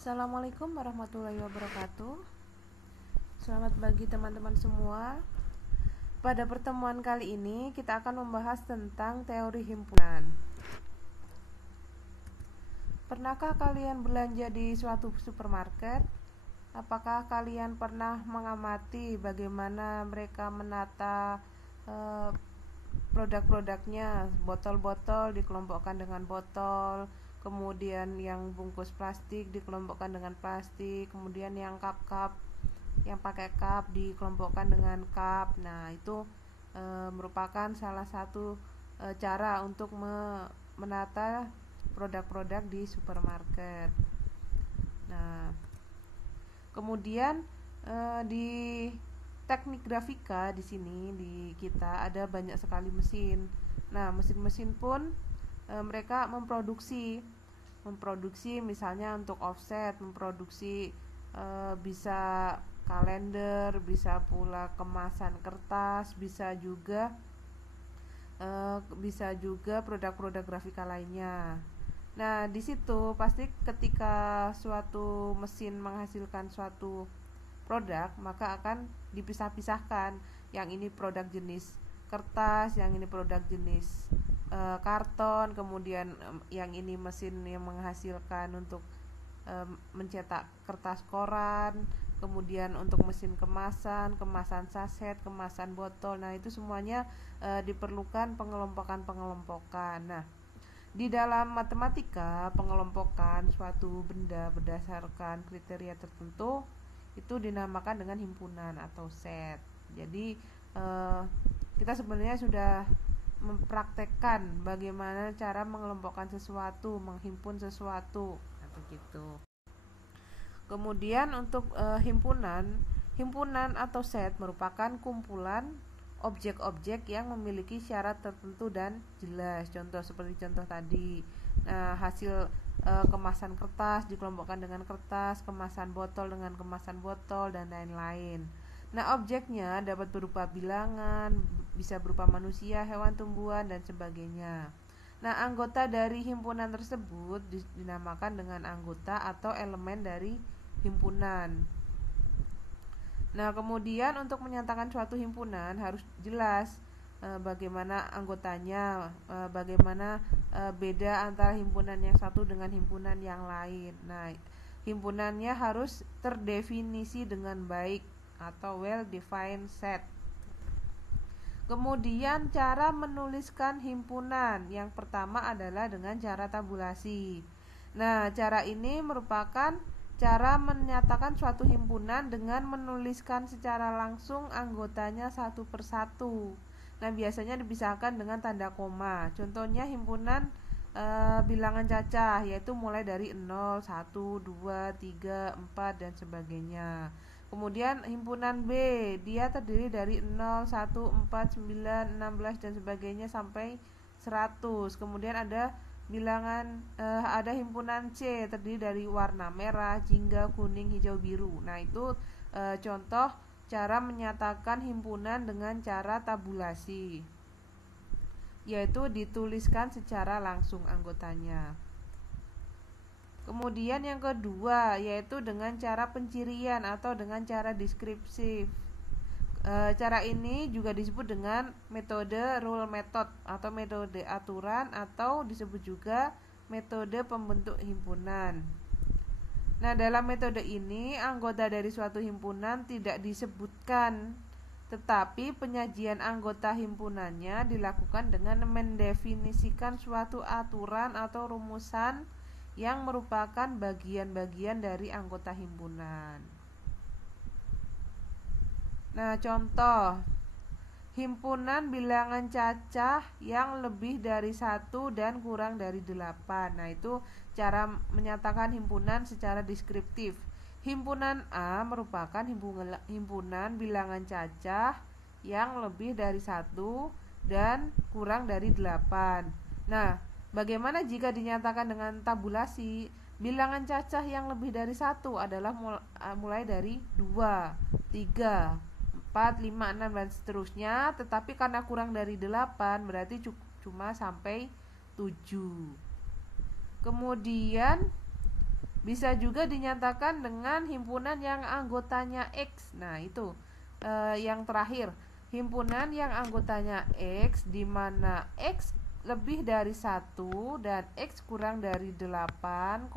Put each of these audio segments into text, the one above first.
Assalamualaikum warahmatullahi wabarakatuh. Selamat pagi teman-teman semua. Pada pertemuan kali ini kita akan membahas tentang teori himpunan. Pernahkah kalian belanja di suatu supermarket? Apakah kalian pernah mengamati bagaimana mereka menata produk-produknya? Botol-botol dikelompokkan dengan botol, kemudian yang bungkus plastik dikelompokkan dengan plastik, kemudian yang cup-cup, yang pakai cup dikelompokkan dengan cup. Nah, itu merupakan salah satu cara untuk menata produk-produk di supermarket. Nah, kemudian di teknik grafika di sini di kita ada banyak sekali mesin. Nah, mesin-mesin pun mereka memproduksi misalnya untuk offset, memproduksi bisa kalender, bisa pula kemasan kertas, bisa juga produk-produk grafika lainnya. Nah, di situ pasti ketika suatu mesin menghasilkan suatu produk, maka akan dipisah-pisahkan. Yang ini produk jenis kertas, yang ini produk jenis karton, kemudian yang ini mesin yang menghasilkan untuk mencetak kertas koran, kemudian untuk mesin kemasan saset, kemasan botol. Nah, itu semuanya diperlukan pengelompokan. Nah, di dalam matematika, pengelompokan suatu benda berdasarkan kriteria tertentu itu dinamakan dengan himpunan atau set. Jadi kita sebenarnya sudah mempraktekkan bagaimana cara mengelompokkan sesuatu, menghimpun sesuatu, begitu. Kemudian untuk himpunan atau set merupakan kumpulan objek-objek yang memiliki syarat tertentu dan jelas. Contoh seperti contoh tadi. Nah, hasil kemasan kertas dikelompokkan dengan kertas, kemasan botol dengan kemasan botol, dan lain-lain. Nah, objeknya dapat berupa bilangan, bisa berupa manusia, hewan, tumbuhan, dan sebagainya. Nah, anggota dari himpunan tersebut dinamakan dengan anggota atau elemen dari himpunan. Nah, kemudian untuk menyatakan suatu himpunan harus jelas bagaimana anggotanya, bagaimana beda antara himpunan yang satu dengan himpunan yang lain. Nah, himpunannya harus terdefinisi dengan baik atau well defined set. Kemudian cara menuliskan himpunan yang pertama adalah dengan cara tabulasi. Nah, cara ini merupakan cara menyatakan suatu himpunan dengan menuliskan secara langsung anggotanya satu persatu. Nah, biasanya dipisahkan dengan tanda koma. Contohnya himpunan bilangan cacah, yaitu mulai dari 0, 1, 2, 3, 4, dan sebagainya. Kemudian himpunan B, dia terdiri dari 0, 1, 4, 9, 16, dan sebagainya sampai 100. Kemudian ada ada himpunan C terdiri dari warna merah, jingga, kuning, hijau, biru. Nah, itu contoh cara menyatakan himpunan dengan cara tabulasi, yaitu dituliskan secara langsung anggotanya. Kemudian yang kedua yaitu dengan cara pencirian atau dengan cara deskripsif. Cara ini juga disebut dengan metode rule method atau metode aturan, atau disebut juga metode pembentuk himpunan. Nah, dalam metode ini anggota dari suatu himpunan tidak disebutkan, tetapi penyajian anggota himpunannya dilakukan dengan mendefinisikan suatu aturan atau rumusan yang merupakan bagian-bagian dari anggota himpunan. Nah, contoh himpunan bilangan cacah yang lebih dari 1 dan kurang dari 8. Nah, itu cara menyatakan himpunan secara deskriptif. Himpunan A merupakan himpunan bilangan cacah yang lebih dari 1 dan kurang dari 8. Nah, bagaimana jika dinyatakan dengan tabulasi? Bilangan cacah yang lebih dari 1 adalah mulai dari 2, 3, 4, 5, 6, dan seterusnya. Tetapi karena kurang dari 8 berarti cuma sampai 7. Kemudian Bisa juga dinyatakan dengan himpunan yang anggotanya X. Nah, itu yang terakhir, himpunan yang anggotanya X di mana X lebih dari 1 dan X kurang dari 8,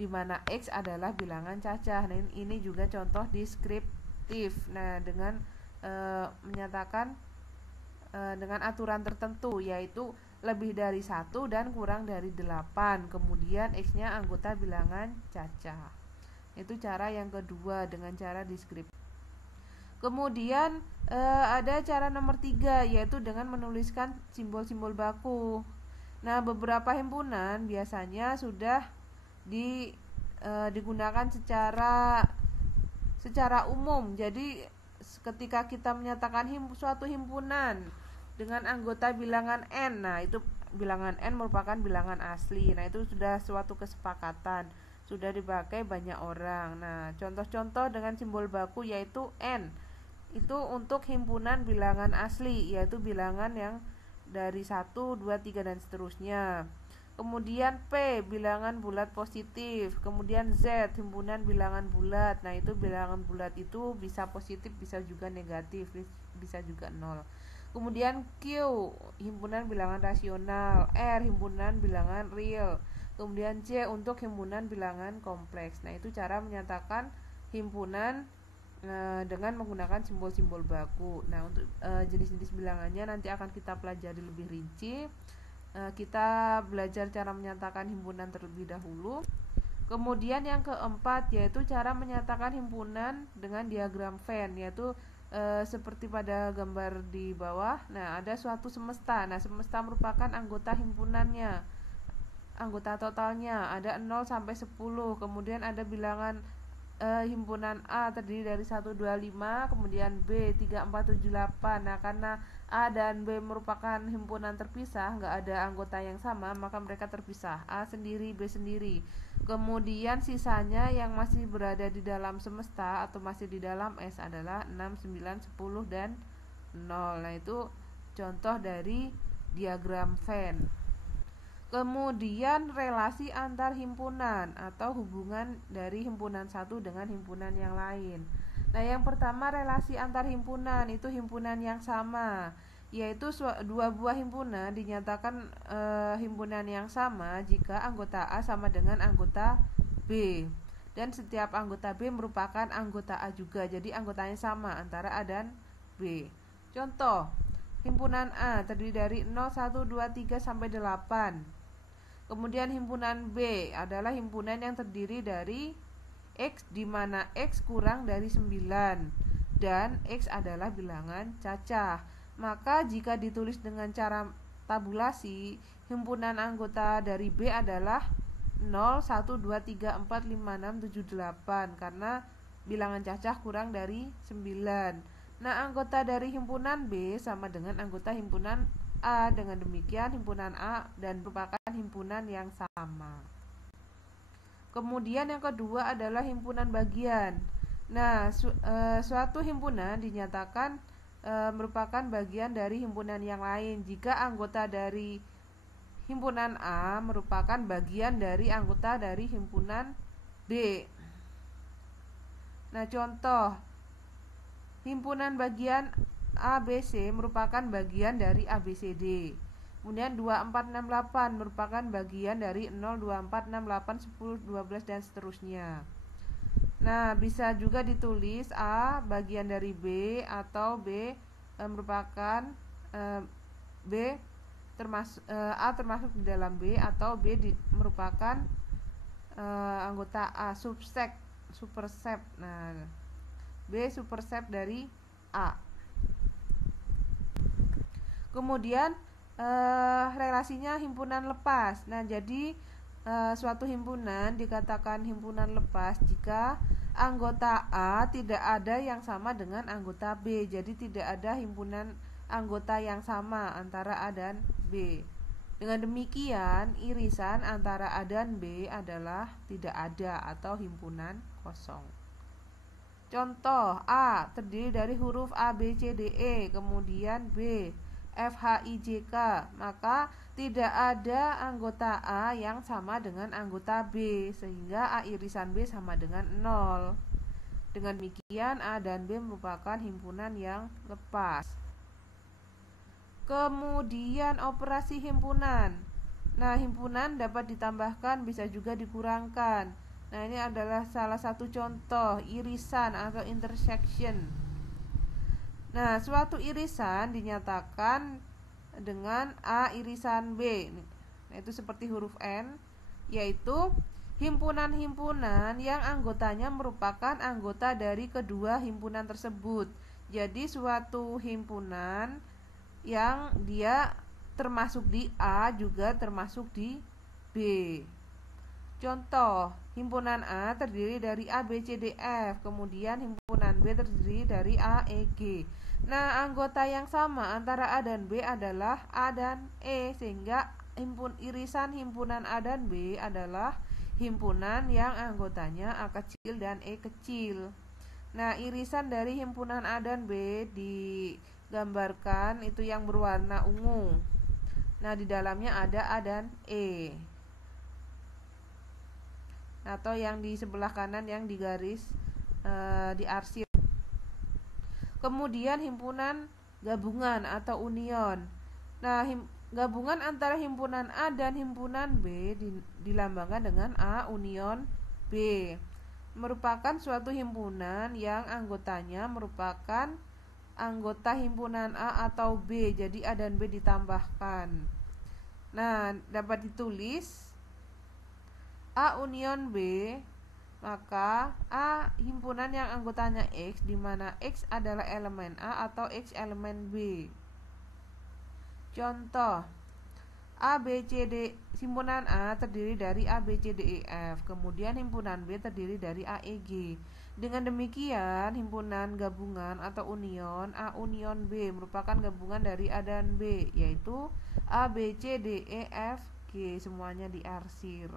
di mana X adalah bilangan cacah. Nah, ini juga contoh deskriptif. Nah, dengan menyatakan dengan aturan tertentu, yaitu lebih dari 1 dan kurang dari 8, kemudian X-nya anggota bilangan cacah. Itu cara yang kedua dengan cara deskriptif. Kemudian ada cara nomor 3, yaitu dengan menuliskan simbol-simbol baku. Nah, beberapa himpunan biasanya sudah digunakan secara umum. Jadi ketika kita menyatakan suatu himpunan dengan anggota bilangan n, nah itu bilangan n merupakan bilangan asli. Nah, itu sudah suatu kesepakatan, sudah dipakai banyak orang. Nah, contoh-contoh dengan simbol baku yaitu n itu untuk himpunan bilangan asli, yaitu bilangan yang dari 1, 2, 3 dan seterusnya. Kemudian P, bilangan bulat positif. Kemudian Z, himpunan bilangan bulat. Nah, itu bilangan bulat itu bisa positif, bisa juga negatif, bisa juga 0. Kemudian Q, himpunan bilangan rasional. R, himpunan bilangan real. Kemudian C untuk himpunan bilangan kompleks. Nah, itu cara menyatakan himpunan dengan menggunakan simbol-simbol baku. Nah, untuk jenis-jenis bilangannya nanti akan kita pelajari lebih rinci. Kita belajar cara menyatakan himpunan terlebih dahulu. Kemudian yang keempat yaitu cara menyatakan himpunan dengan diagram Venn, yaitu seperti pada gambar di bawah. Nah, ada suatu semesta. Nah, semesta merupakan anggota himpunannya, anggota totalnya ada 0 sampai 10. Kemudian ada bilangan himpunan A terdiri dari 1, 2, 5, kemudian B 3, 4, 7, 8. Nah, karena A dan B merupakan himpunan terpisah, nggak ada anggota yang sama, maka mereka terpisah, A sendiri, B sendiri. Kemudian sisanya yang masih berada di dalam semesta atau masih di dalam S adalah 6, 9, 10 dan 0. Nah, itu contoh dari diagram Venn. Kemudian relasi antar himpunan atau hubungan dari himpunan satu dengan himpunan yang lain. Nah, yang pertama relasi antar himpunan, itu himpunan yang sama, yaitu dua buah himpunan dinyatakan himpunan yang sama jika anggota A sama dengan anggota B dan setiap anggota B merupakan anggota A juga. Jadi anggotanya sama antara A dan B. Contoh, himpunan A terdiri dari 0, 1, 2, 3 sampai 8. Kemudian himpunan B adalah himpunan yang terdiri dari X di mana X kurang dari 9 dan X adalah bilangan cacah. Maka jika ditulis dengan cara tabulasi, himpunan anggota dari B adalah 0, 1, 2, 3, 4, 5, 6, 7, 8 karena bilangan cacah kurang dari 9. Nah, anggota dari himpunan B sama dengan anggota himpunan A. Dengan demikian himpunan A dan merupakan himpunan yang sama. Kemudian yang kedua adalah himpunan bagian. Nah, suatu himpunan dinyatakan merupakan bagian dari himpunan yang lain jika anggota dari himpunan A merupakan bagian dari anggota dari himpunan B. Nah, contoh himpunan bagian ABC merupakan bagian dari ABCD. Kemudian 2, 4, 6, 8 merupakan bagian dari 0, 2, 4, 6, 8, 10, 12 dan seterusnya. Nah, bisa juga ditulis A bagian dari B atau B merupakan B termasuk A termasuk di dalam B atau B merupakan anggota A, superset. Nah, B superset dari A. Kemudian relasinya himpunan lepas. Nah, jadi suatu himpunan dikatakan himpunan lepas jika anggota A tidak ada yang sama dengan anggota B. Jadi tidak ada himpunan anggota yang sama antara A dan B. Dengan demikian, irisan antara A dan B adalah tidak ada atau himpunan kosong. Contoh, A terdiri dari huruf A, B, C, D, E. Kemudian B FHIJK, maka tidak ada anggota A yang sama dengan anggota B, sehingga A irisan B sama dengan 0. Dengan demikian A dan B merupakan himpunan yang lepas. Kemudian operasi himpunan. Nah, himpunan dapat ditambahkan, bisa juga dikurangkan. Nah, ini adalah salah satu contoh irisan atau intersection. Nah, suatu irisan dinyatakan dengan A irisan B. Nah, itu seperti huruf N, yaitu himpunan-himpunan yang anggotanya merupakan anggota dari kedua himpunan tersebut. Jadi suatu himpunan yang dia termasuk di A juga termasuk di B. Contoh, himpunan A terdiri dari A, B, C, D, F. Kemudian himpunan B terdiri dari A, E, G. Nah, anggota yang sama antara A dan B adalah A dan E, sehingga irisan himpunan A dan B adalah himpunan yang anggotanya A kecil dan E kecil. Nah, irisan dari himpunan A dan B digambarkan itu yang berwarna ungu. Nah, di dalamnya ada A dan E. Atau yang di sebelah kanan yang digaris diarsir. Kemudian himpunan gabungan atau union. Nah, gabungan antara himpunan A dan himpunan B dilambangkan dengan A union B. Merupakan suatu himpunan yang anggotanya merupakan anggota himpunan A atau B. Jadi A dan B ditambahkan. Nah, dapat ditulis A union B, maka A himpunan yang anggotanya X, di mana X adalah elemen A atau X elemen B. Contoh, A, B, C, D, himpunan A terdiri dari A, B, C, D, E, F. Kemudian himpunan B terdiri dari A, E, G. Dengan demikian, himpunan gabungan atau union A union B merupakan gabungan dari A dan B, yaitu A, B, C, D, E, F, G. Semuanya diarsir.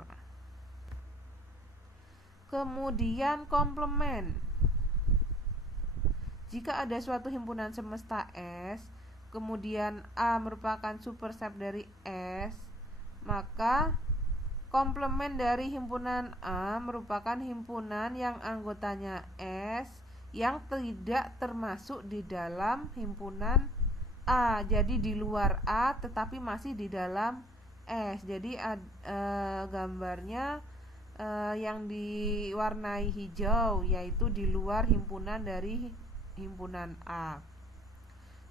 Kemudian komplement. Jika ada suatu himpunan semesta S, kemudian A merupakan superset dari S, maka komplement dari himpunan A merupakan himpunan yang anggotanya S yang tidak termasuk di dalam himpunan A. Jadi di luar A tetapi masih di dalam S. Jadi gambarnya yang diwarnai hijau, yaitu di luar himpunan dari himpunan A.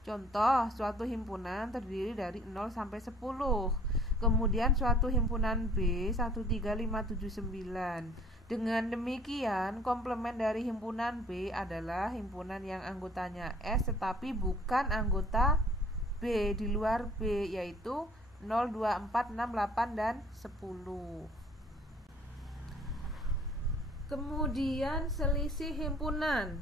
Contoh, suatu himpunan terdiri dari 0 sampai 10. Kemudian suatu himpunan B 13579. Dengan demikian, komplement dari himpunan B adalah himpunan yang anggotanya S tetapi bukan anggota B, di luar B, yaitu 0, 2, 4, 6, 8, dan 10. Kemudian selisih himpunan.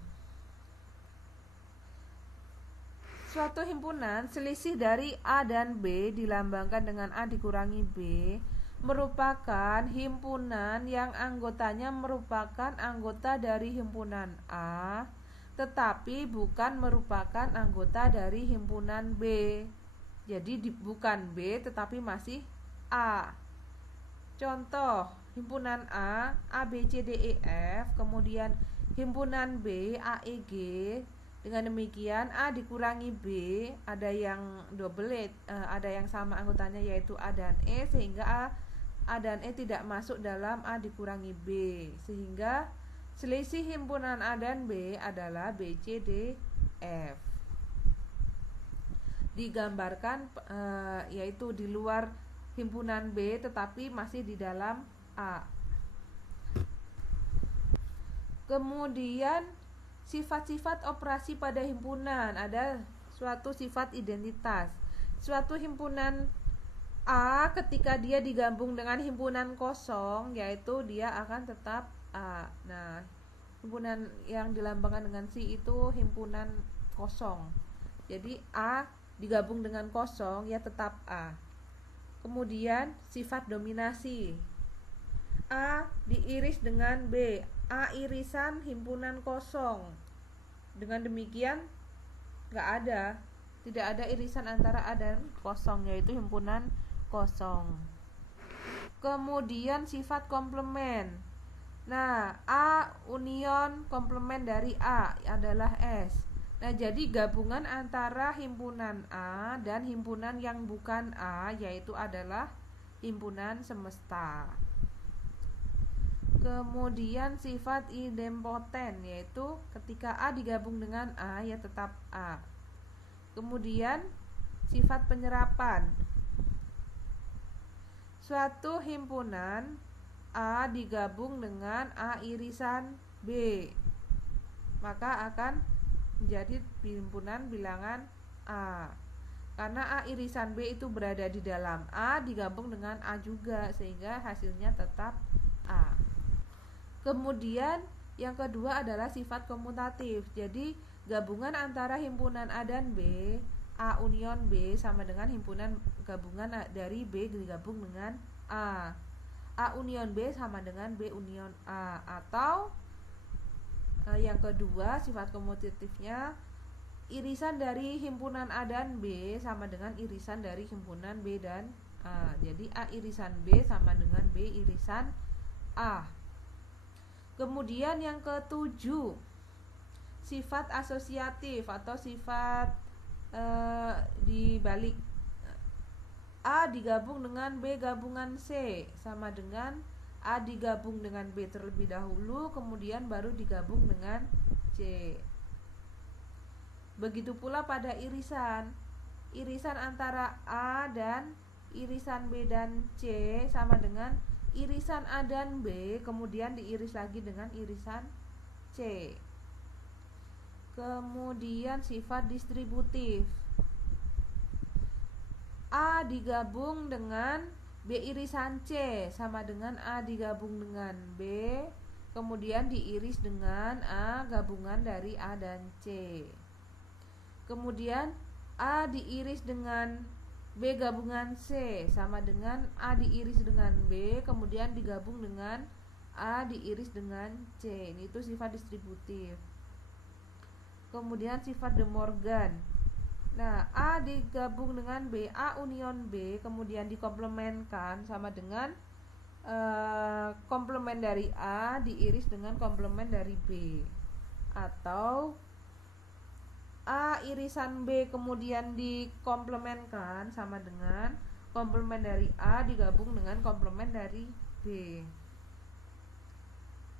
Suatu himpunan selisih dari A dan B dilambangkan dengan A dikurangi B merupakan himpunan yang anggotanya merupakan anggota dari himpunan A tetapi bukan merupakan anggota dari himpunan B. Jadi bukan B tetapi masih A. Contoh, himpunan A, A, B, C, D, E, F. Kemudian himpunan B, A, E, G. Dengan demikian A dikurangi B, ada yang double, ada yang sama anggotanya yaitu A dan E, sehingga A dan E tidak masuk dalam A dikurangi B, sehingga selisih himpunan A dan B adalah B, C, D, F. Digambarkan yaitu di luar himpunan B tetapi masih di dalam A. Kemudian sifat-sifat operasi pada himpunan. Ada suatu sifat identitas. Suatu himpunan A ketika dia digabung dengan himpunan kosong, yaitu dia akan tetap A. Nah, himpunan yang dilambangkan dengan si itu himpunan kosong. Jadi A digabung dengan kosong, ya tetap A. Kemudian sifat dominasi. A diiris dengan B, A irisan himpunan kosong. Dengan demikian nggak ada Tidak ada irisan antara A dan kosong, yaitu himpunan kosong. Kemudian sifat komplement. Nah, A union komplement dari A adalah S. Nah, jadi gabungan antara himpunan A dan himpunan yang bukan A, yaitu adalah himpunan semesta. Kemudian sifat idempoten, yaitu ketika A digabung dengan A, ya tetap A. Kemudian sifat penyerapan. Suatu himpunan A digabung dengan A irisan B, maka akan menjadi himpunan bilangan A. Karena A irisan B itu berada di dalam A digabung dengan A juga, sehingga hasilnya tetap A. Kemudian yang kedua adalah sifat komutatif. Jadi gabungan antara himpunan A dan B, A union B sama dengan himpunan gabungan dari B digabung dengan A. A union B sama dengan B union A. Atau yang kedua sifat komutatifnya, irisan dari himpunan A dan B sama dengan irisan dari himpunan B dan A. Jadi A irisan B sama dengan B irisan A. Kemudian yang ketujuh, sifat asosiatif atau sifat dibalik. A digabung dengan B gabungan C sama dengan A digabung dengan B terlebih dahulu, kemudian baru digabung dengan C. Begitu pula pada irisan. Irisan antara A dan irisan B dan C sama dengan irisan A dan B kemudian diiris lagi dengan irisan C. Kemudian sifat distributif. A digabung dengan B irisan C sama dengan A digabung dengan B, kemudian diiris dengan A gabungan dari A dan C. Kemudian A diiris dengan B gabungan C sama dengan A diiris dengan B, kemudian digabung dengan A diiris dengan C. Ini itu sifat distributif. Kemudian sifat De Morgan. Nah, A digabung dengan B, A union B, kemudian dikomplementkan sama dengan komplement dari A diiris dengan komplement dari B. Atau A irisan B kemudian dikomplementkan sama dengan komplement dari A digabung dengan komplement dari B.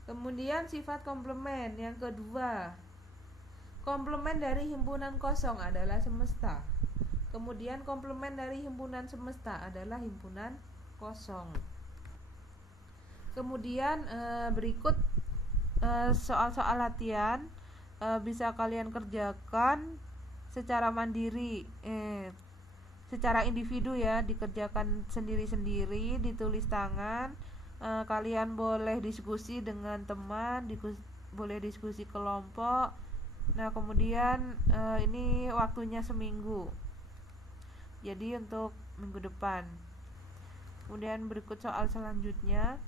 Kemudian sifat komplement yang kedua, komplement dari himpunan kosong adalah semesta. Kemudian komplement dari himpunan semesta adalah himpunan kosong. Kemudian berikut soal-soal latihan bisa kalian kerjakan secara mandiri, secara individu ya, dikerjakan sendiri-sendiri, ditulis tangan. Kalian boleh diskusi dengan teman, boleh diskusi kelompok. Nah, kemudian ini waktunya seminggu, jadi untuk minggu depan. Kemudian berikut soal selanjutnya.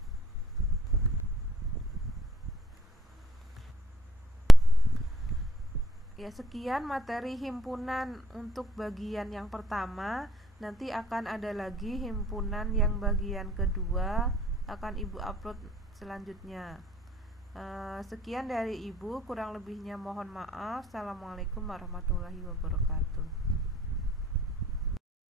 Ya, sekian materi himpunan untuk bagian yang pertama. Nanti akan ada lagi himpunan yang bagian kedua, akan Ibu upload selanjutnya. Sekian dari Ibu, kurang lebihnya mohon maaf. Assalamualaikum warahmatullahi wabarakatuh.